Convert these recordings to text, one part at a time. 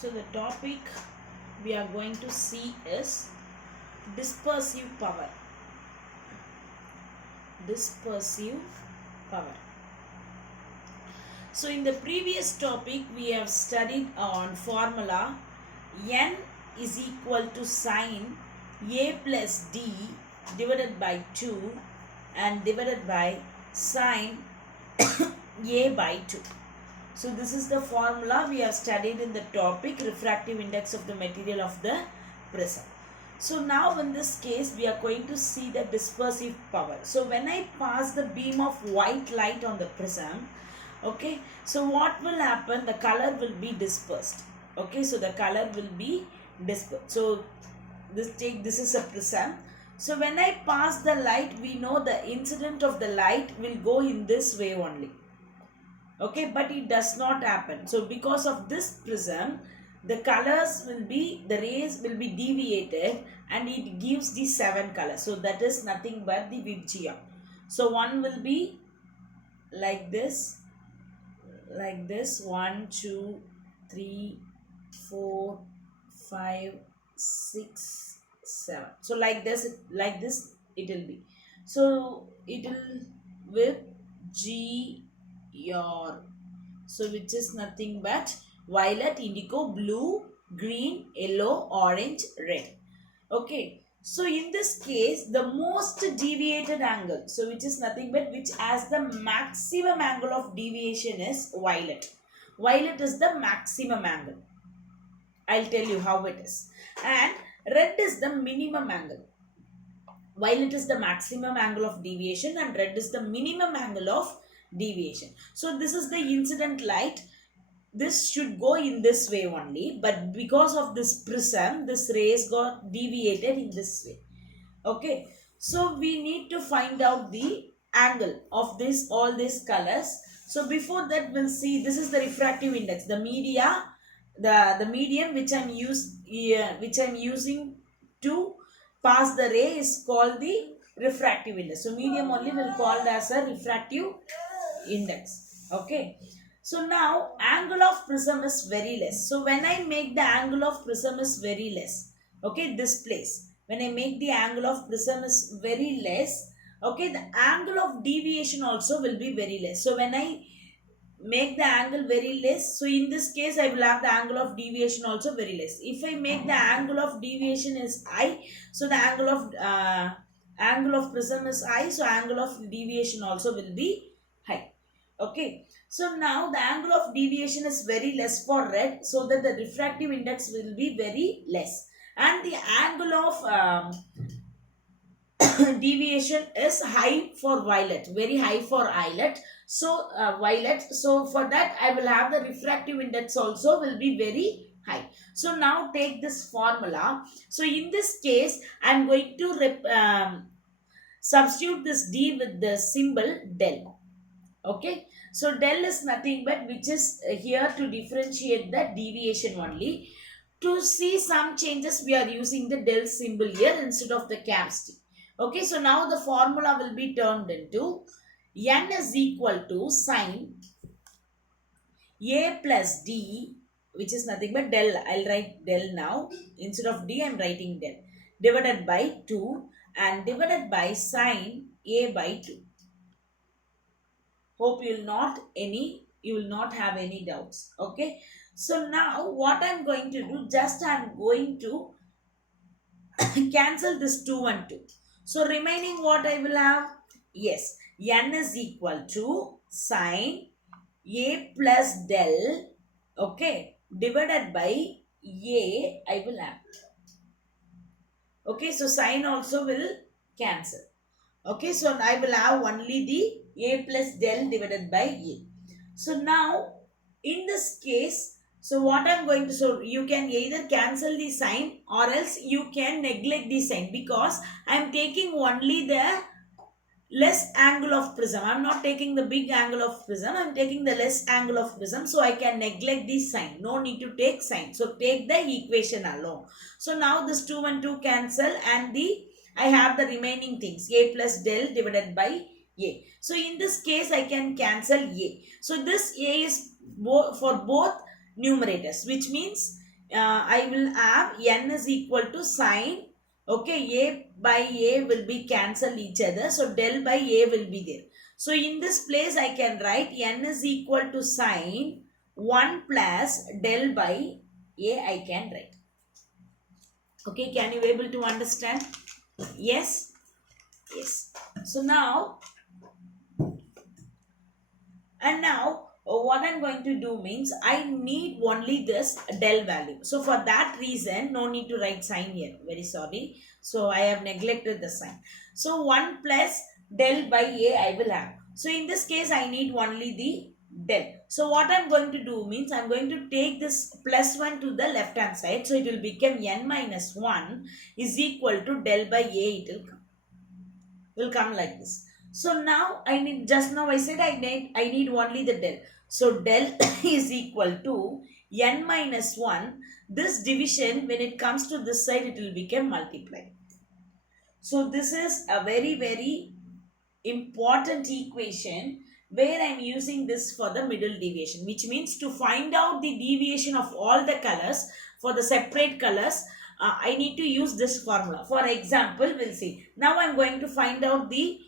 So the topic we are going to see is dispersive power. Dispersive power. So in the previous topic we have studied on formula n is equal to sine a plus d divided by 2 and divided by sine a by 2. So this is the formula we have studied in the topic refractive index of the material of the prism. So now in this case we are going to see the dispersive power. So when I pass the beam of white light on the prism, okay, so what will happen? The color will be dispersed. Okay, so the color will be dispersed. So this is a prism. So when I pass the light, we know the incident of the light will go in this way only. Okay, but it does not happen. So because of this prism, the colors will be, the rays will be deviated and it gives the 7 colors. So that is nothing but the Vibgya. So one will be like this, 1, 2, 3, 4, 5, 6, 7. So like this it will be. So it will with G your, so which is nothing but violet, indigo, blue, green, yellow, orange, red. Okay, so in this case the most deviated angle, so which is nothing but which has the maximum angle of deviation is violet. Violet is the maximum angle. I'll tell you how it is. And red is the minimum angle. Violet is the maximum angle of deviation and red is the minimum angle of deviation. So this is the incident light. This should go in this way only, but because of this prism, this rays got deviated in this way. Okay, so we need to find out the angle of this, all these colors. So before that, we'll see, this is the refractive index, the media, the medium which I'm using to pass the ray is called the refractive index. So medium only will called as a refractive index. Okay, so now angle of prism is very less. So when I make the angle of prism is very less, okay, this place, when I make the angle of prism is very less, okay, the angle of deviation also will be very less. So when I make the angle very less, so in this case I will have the angle of deviation also very less. If I make the angle of deviation is high, so the angle of prism is high, so angle of deviation also will be high. Okay, so now the angle of deviation is very less for red, so that the refractive index will be very less, and the angle of deviation is high for violet, very high for violet. So violet, so for that I will have the refractive index also will be very high. So now take this formula. So in this case I am going to substitute this d with the symbol del. Okay, so del is nothing but which is here to differentiate the deviation only. To see some changes we are using the del symbol here instead of the caps t. Okay, so now the formula will be turned into n is equal to sine a plus d, which is nothing but del. I'll write del now. Instead of d, I'm writing del. Divided by 2 and divided by sine a by 2. Hope you will not have any doubts. Okay, so now what I'm going to do, just I'm going to cancel this 2 and 2. So remaining what I will have? Yes, n is equal to sine a plus del, okay, divided by a I will have. Okay, so sine also will cancel. Okay, so I will have only the a plus del divided by a. So now in this case, so what I'm going to, so you can either cancel the sign or else you can neglect the sign, because I'm taking only the less angle of prism. I'm not taking the big angle of prism. I'm taking the less angle of prism. So I can neglect the sign. No need to take sign. So take the equation alone. So now this 2 and 2 cancel and I have the remaining things. A plus del divided by a. So in this case I can cancel a. So this a is for both numerators, which means I will have n is equal to sine. Okay, a by a will be cancel each other. So del by a will be there. So in this place I can write n is equal to sine 1 plus del by a I can write. Okay, can you able to understand? Yes? Yes. So now, and now what I'm going to do means I need only this del value. So for that reason, no need to write sign here. Very sorry. So I have neglected the sign. So 1 plus del by a I will have. So in this case, I need only the del. So what I'm going to do means I'm going to take this plus 1 to the left hand side. So it will become n minus 1 is equal to del by a. It will come like this. So now I need, just now I said I need only the del. So del is equal to n minus 1. This division, when it comes to this side, it will become multiply. So this is a very, very important equation where I am using this for the middle deviation, which means to find out the deviation of all the colors for the separate colors, I need to use this formula. For example, we'll see. Now I'm going to find out the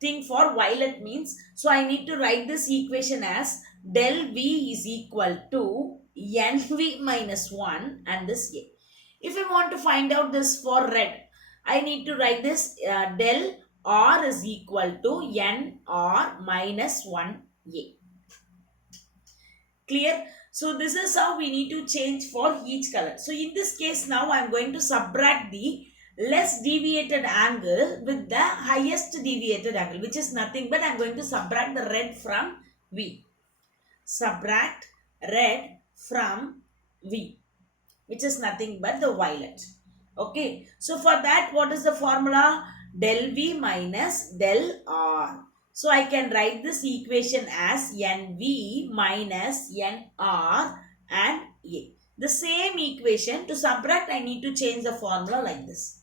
thing for violet means. So I need to write this equation as del V is equal to NV minus 1 and this A. If I want to find out this for red, I need to write this del R is equal to NR minus 1A. Clear? So this is how we need to change for each color. So in this case now I am going to subtract the less deviated angle with the highest deviated angle, which is nothing but I am going to subtract the red from V. Subtract red from V, which is nothing but the violet. Okay. So for that, what is the formula? Del V minus del R. So I can write this equation as NV minus NR and A. The same equation, to subtract I need to change the formula like this.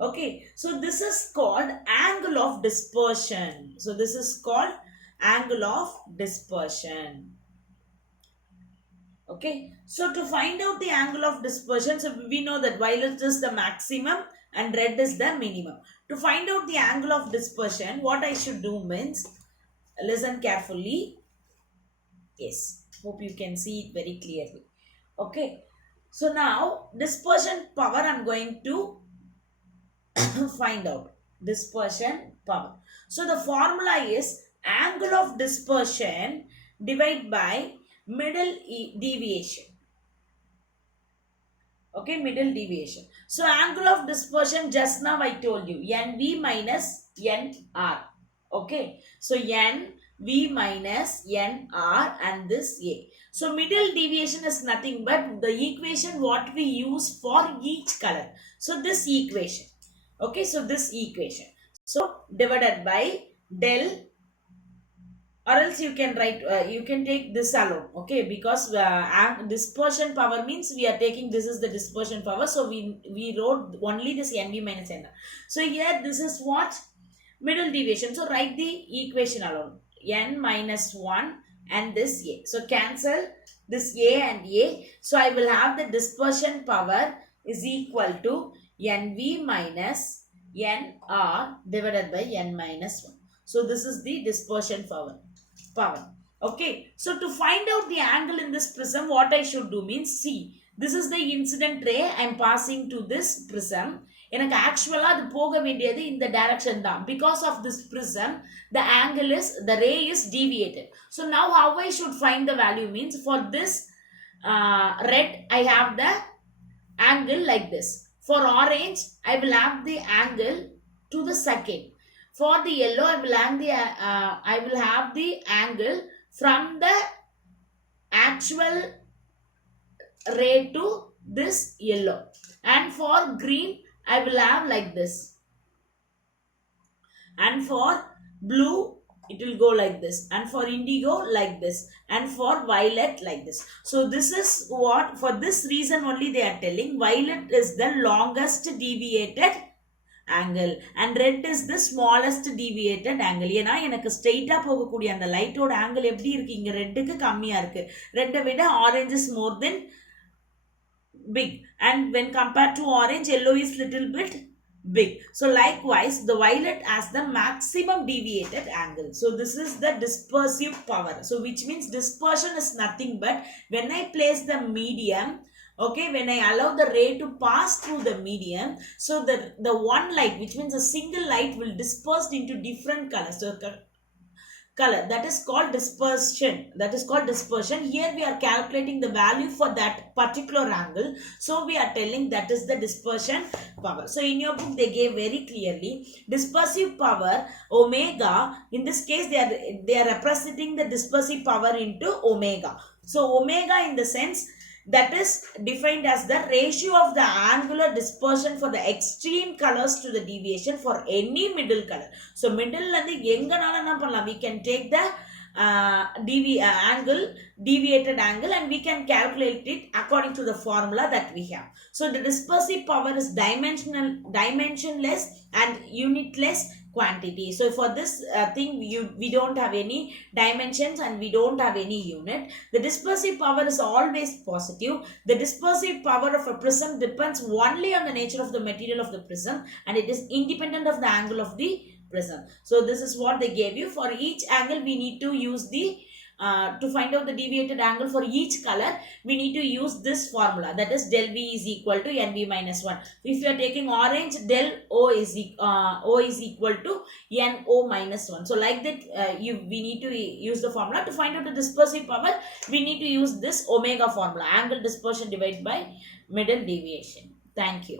Okay, so this is called angle of dispersion. So this is called angle of dispersion. Okay, so to find out the angle of dispersion, so we know that violet is the maximum and red is the minimum. To find out the angle of dispersion, what I should do means, listen carefully. Yes, hope you can see it very clearly. Okay, so now dispersion power I am going to find out. Dispersion power. So the formula is angle of dispersion divided by middle deviation. Okay, middle deviation. So angle of dispersion, just now I told you, NV minus NR. Okay, so NV minus NR and this A. So middle deviation is nothing but the equation what we use for each color. So this equation. Okay, so this equation. So divided by del, or else you can write, you can take this alone. Okay, because dispersion power means we are taking, this is the dispersion power. So we wrote only this NV minus NR. So here this is what? Middle deviation. So write the equation alone. N minus 1 and this A. So cancel this A and A. So I will have the dispersion power is equal to NV minus NR divided by N minus 1. So this is the dispersion power. Okay. So to find out the angle in this prism, what I should do means, see, this is the incident ray I am passing to this prism. எனக்கு ஆக்சுவலா அது போக வேண்டியது இந்த direction தான். Because of this prism, the angle is, the ray is deviated. So now how I should find the value means, for this red I have the angle like this. For orange I will have the angle to the second. For the yellow I will have the angle from the actual ray to this yellow. And for green I will have like this. And for blue it will go like this. And for indigo like this. And for violet like this. So this is what, for this reason only they are telling violet is the longest deviated angle and red is the smallest deviated angle. ஏன்னா எனக்கு ஸ்ட்ரெயிட்டா போகக்கூடிய அந்த லைட்டோட angle எப்படி இருக்கு, இங்க ரெட்டுக்கு கம்மியா இருக்கு. ரெட்டை விட orange is more then big, and when compared to orange, yellow is little bit big. So likewise the violet has the maximum deviated angle. So this is the dispersive power. So which means dispersion is nothing but when I place the medium, okay, when I allow the ray to pass through the medium, so the one light, which means a single light, will disperse into different colors. So color, that is called dispersion. That is called dispersion. Here we are calculating the value for that particular angle, so we are telling that is the dispersion power. So in your book they gave very clearly dispersive power omega. In this case they are representing the dispersive power into omega. So omega in the sense that is defined as the ratio of the angular dispersion for the extreme colors to the deviation for any middle color. So middle வந்து எங்கனால என்ன பண்ணலாம், we can take the angle, deviated angle, and we can calculate it according to the formula that we have. So the dispersive power is dimensionless and unitless quantity. So for this thing we don't have any dimensions and we don't have any unit. The dispersive power is always positive. The dispersive power of a prism depends only on the nature of the material of the prism, and it is independent of the angle of the prism. So this is what they gave you. For each angle we need to use the to find out the deviated angle for each color, we need to use this formula, that is del V is equal to NV minus 1. If you are taking orange, del O is equal to NO minus 1. So like that we need to use the formula. To find out the dispersive power, we need to use this omega formula, angle dispersion divided by middle deviation. Thank you.